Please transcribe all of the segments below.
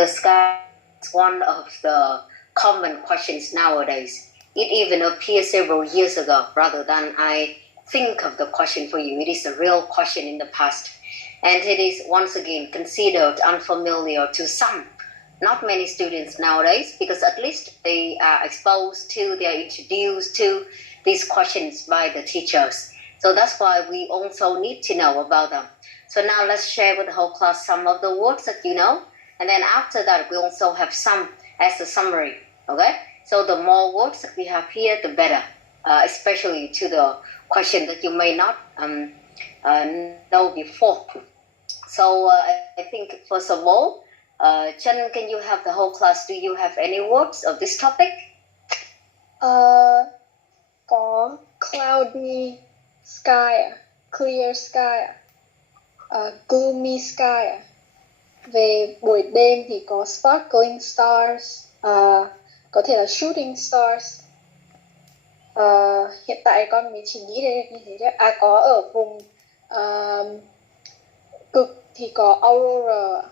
the sky is one of the common questions nowadays. It even appeared several years ago rather than I think of the question for you. It is a real question in the past. And it is once again considered unfamiliar to some. Not many students nowadays, because at least they are exposed to, they are introduced to these questions by the teachers. So that's why we also need to know about them. So now let's share with the whole class some of the words that you know. And then after that, we also have some as a summary, okay? So the more words that we have here, the better, especially to the question that you may not know before. So I think first of all, Chen, can you have the whole class? Do you have any words of this topic? Có cloudy sky, clear sky, gloomy sky. Về buổi đêm thì có sparkling stars, có thể là shooting stars. Hiện tại con mới chỉ nghĩ đến như thế đấy. Có ở vùng cực thì có aurora.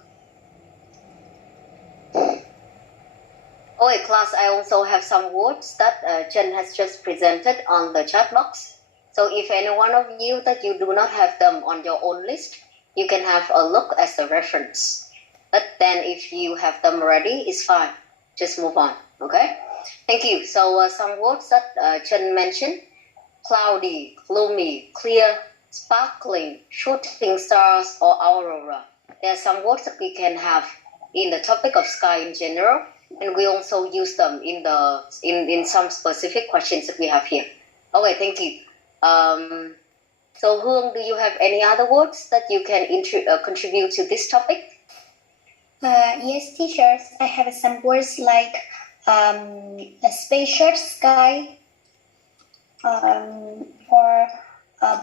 Okay, class, I also have some words that Chen has just presented on the chat box. So if any one of you that you do not have them on your own list, you can have a look as a reference. But then if you have them already, it's fine. Just move on, okay? Thank you. So some words that Chen mentioned: cloudy, gloomy, clear, sparkling, shooting stars, or aurora. There are some words that we can have in the topic of sky in general, and we also use them in some specific questions that we have here. Okay, thank you. So Hương, do you have any other words that you can contribute to this topic? Yes, teachers. I have some words like a spacious sky, or a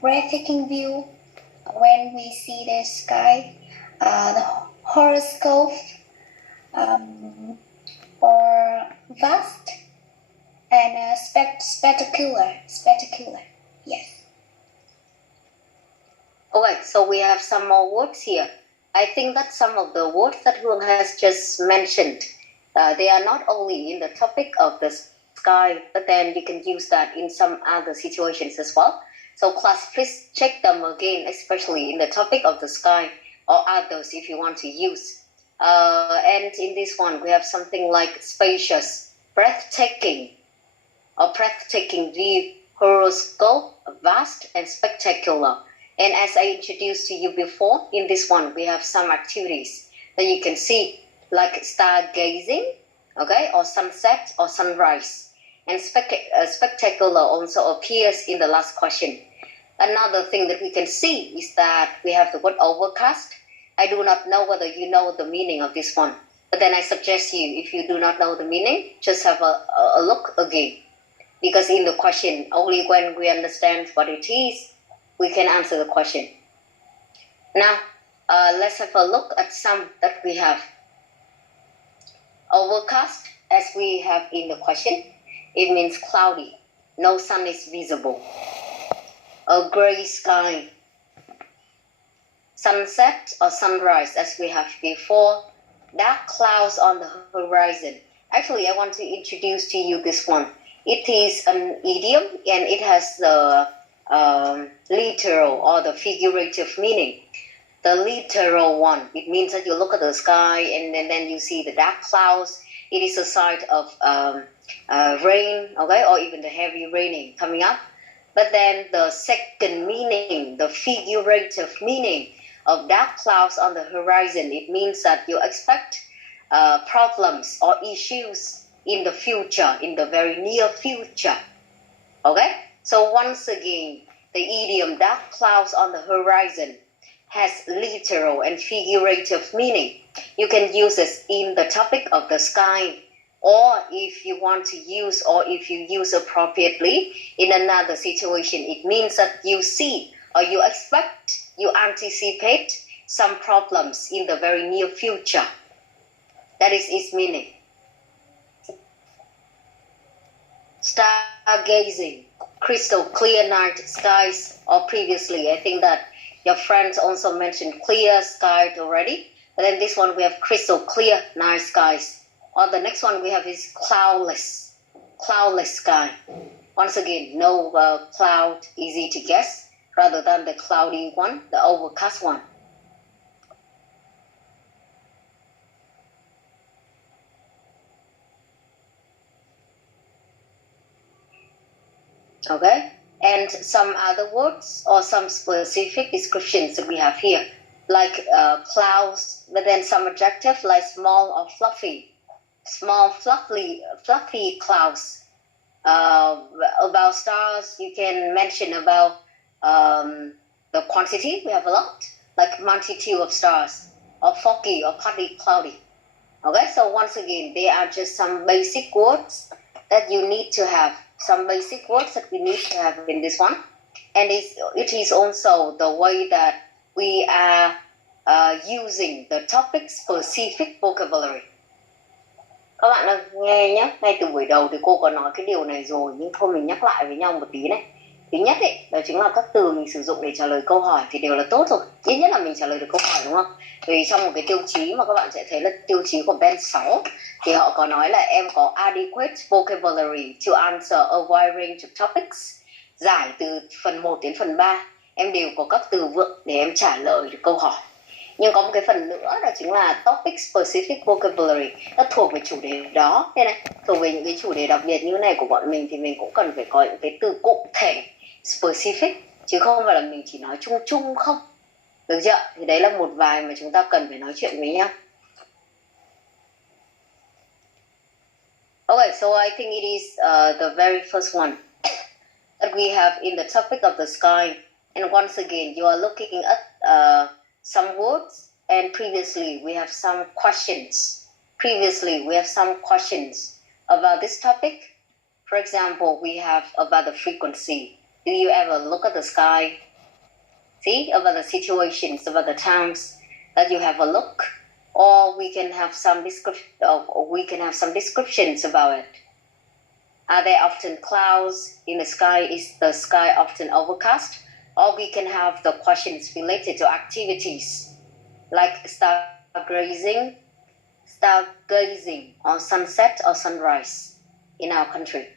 breathtaking view when we see the sky, the horoscope, or vast and spectacular. Yes. Okay, so we have some more words here. I think that some of the words that Hương has just mentioned, they are not only in the topic of the sky, but then you can use that in some other situations as well. So class, please check them again, especially in the topic of the sky or others if you want to use. And in this one, we have something like spacious, breathtaking view, horoscope, vast, and spectacular. And as I introduced to you before, in this one, we have some activities that you can see, like stargazing, okay, or sunset or sunrise. And spectacular also appears in the last question. Another thing that we can see is that we have the word overcast. I do not know whether you know the meaning of this one, but then I suggest you, if you do not know the meaning, just have a look again. Because in the question, only when we understand what it is, we can answer the question. Now, let's have a look at some that we have. Overcast, as we have in the question, it means cloudy. No sun is visible. A gray sky. Sunset or sunrise, as we have before. Dark clouds on the horizon. Actually, I want to introduce to you this one. It is an idiom, and it has the literal or the figurative meaning. The literal one, it means that you look at the sky and then you see the dark clouds. It is a sign of rain, okay, or even the heavy raining coming up. But then the second meaning, the figurative meaning of dark clouds on the horizon, it means that you expect problems or issues in the future, in the very near future. Okay? So once again, the idiom dark clouds on the horizon has literal and figurative meaning. You can use it in the topic of the sky, or if you want to use, or if you use appropriately in another situation, it means that you see or you expect, you anticipate some problems in the very near future. That is its meaning. Stargazing, crystal clear night skies, or previously, I think that your friends also mentioned clear skies already. And then this one we have crystal clear, nice skies. Or the next one we have is cloudless sky. Once again, no cloud, easy to guess, rather than the cloudy one, the overcast one. Okay, and some other words or some specific descriptions that we have here, like clouds, but then some adjective like small or fluffy, fluffy clouds. About stars, you can mention about the quantity. We have a lot, like multitude of stars, or foggy or partly cloudy. Okay, so once again, they are just some basic words that you need to have. Some basic words that we need to have in this one. And it is also the way that we are using the topic specific vocabulary. Các bạn ơi, nghe nhé, ngay từ buổi đầu thì cô có nói cái điều này rồi, nhưng thôi mình nhắc lại với nhau một tí này. Thứ nhất ấy, đó chính là các từ mình sử dụng để trả lời câu hỏi thì đều là tốt rồi. Ít nhất là mình trả lời được câu hỏi, đúng không? Vì trong một cái tiêu chí mà các bạn sẽ thấy là tiêu chí của Ben 6 thì họ có nói là em có adequate vocabulary to answer a wide range of topics. Giải từ phần 1 đến phần 3, em đều có các từ vựng để em trả lời được câu hỏi. Nhưng có một cái phần nữa, đó chính là topic specific vocabulary, nó thuộc về chủ đề đó. Thế này, thuộc về những cái chủ đề đặc biệt như thế này của bọn mình thì mình cũng cần phải có những cái từ cụ thể specific, chứ không phải là mình chỉ nói chung chung không. Được chưa? Thì đấy là một vài mà chúng ta cần phải nói chuyện với nhau. Okay, so I think it is the very first one that we have in the topic of the sky. And once again, you are looking at some words, and previously we have some questions. About this topic. For example, we have about the frequency. Do you ever look at the sky? See, about the situations, about the times that you have a look, or we can have some descriptions about it. Are there often clouds in the sky? Is the sky often overcast? Or we can have the questions related to activities like stargazing or sunset or sunrise in our country.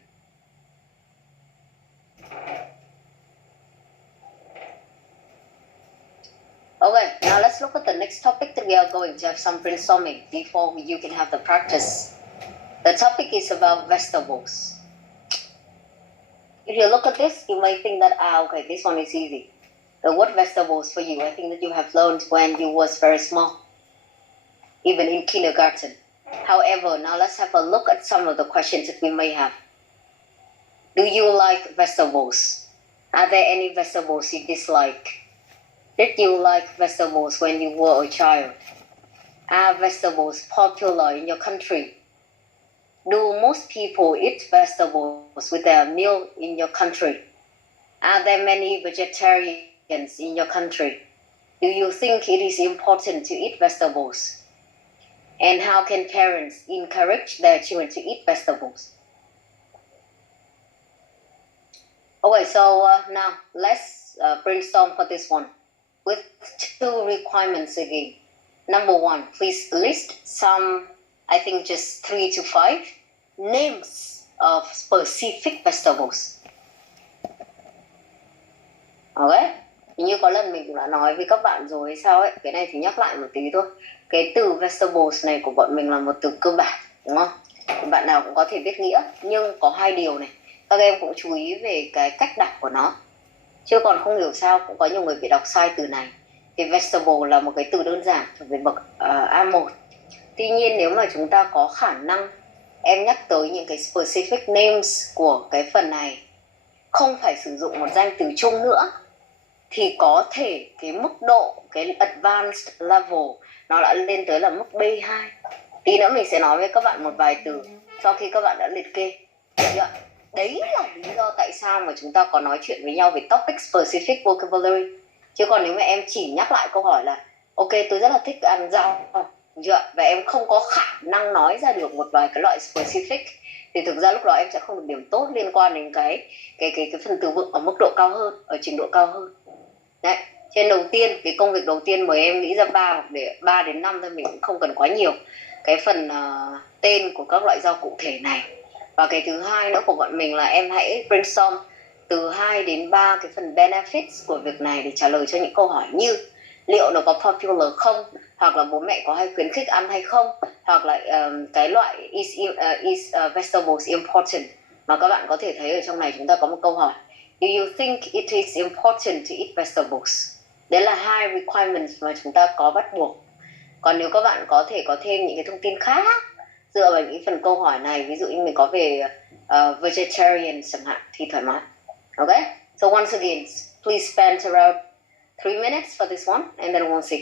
Okay, now let's look at the next topic that we are going to have some brainstorming before you can have the practice. The topic is about vegetables. If you look at this, you might think that, okay, this one is easy. The word vegetables for you, I think that you have learned when you was very small, even in kindergarten. However, now let's have a look at some of the questions that we may have. Do you like vegetables? Are there any vegetables you dislike? Did you like vegetables when you were a child? Are vegetables popular in your country? Do most people eat vegetables with their meal in your country? Are there many vegetarians in your country? Do you think it is important to eat vegetables? And how can parents encourage their children to eat vegetables? Okay, so now let's brainstorm for this one with 2 requirements again. Number 1, please list some, I think just 3 to 5 names of specific vegetables. Okay, như có lần mình cũng đã nói với các bạn rồi hay sao ấy, cái này thì nhắc lại một tí thôi. Cái từ vegetables này của bọn mình là một từ cơ bản, đúng không? Thì bạn nào cũng có thể biết nghĩa, nhưng có 2 điều này. Các em cũng chú ý về cái cách đọc của nó. Chứ còn không hiểu sao cũng có nhiều người bị đọc sai từ này. Thì vegetable là một cái từ đơn giản thuộc về bậc A1. Tuy nhiên nếu mà chúng ta có khả năng em nhắc tới những cái specific names của cái phần này, không phải sử dụng một danh từ chung nữa, thì có thể cái mức độ, cái advanced level nó đã lên tới là mức B2. Tí nữa mình sẽ nói với các bạn một vài từ sau khi các bạn đã liệt kê. Đấy là lý do tại sao mà chúng ta có nói chuyện với nhau về topic specific vocabulary. Chứ còn nếu mà em chỉ nhắc lại câu hỏi là ok, tôi rất là thích ăn rau, và em không có khả năng nói ra được một vài cái loại specific, thì thực ra lúc đó em sẽ không được điểm tốt liên quan đến cái phần từ vựng ở mức độ cao hơn, ở trình độ cao hơn. Đấy, Trên đầu tiên, cái công việc đầu tiên mời em nghĩ ra 3 đến 5 thôi, mình cũng không cần quá nhiều. Cái phần tên của các loại rau cụ thể này. Và cái thứ hai nữa của bọn mình là em hãy brainstorm từ 2 đến 3 cái phần benefits của việc này để trả lời cho những câu hỏi như liệu nó có popular không, hoặc là bố mẹ có hay khuyến khích ăn hay không, hoặc là cái loại is vegetables important. Mà các bạn có thể thấy ở trong này chúng ta có một câu hỏi: Do you think it is important to eat vegetables? Đấy là hai requirements mà chúng ta có bắt buộc. Còn nếu các bạn có thể có thêm những cái thông tin khác dựa vào những phần câu hỏi này, ví dụ như mình có về vegetarian chẳng hạn, thì thoải mái. Okay? So once again, please spend around 3 minutes for this one, and then we'll see.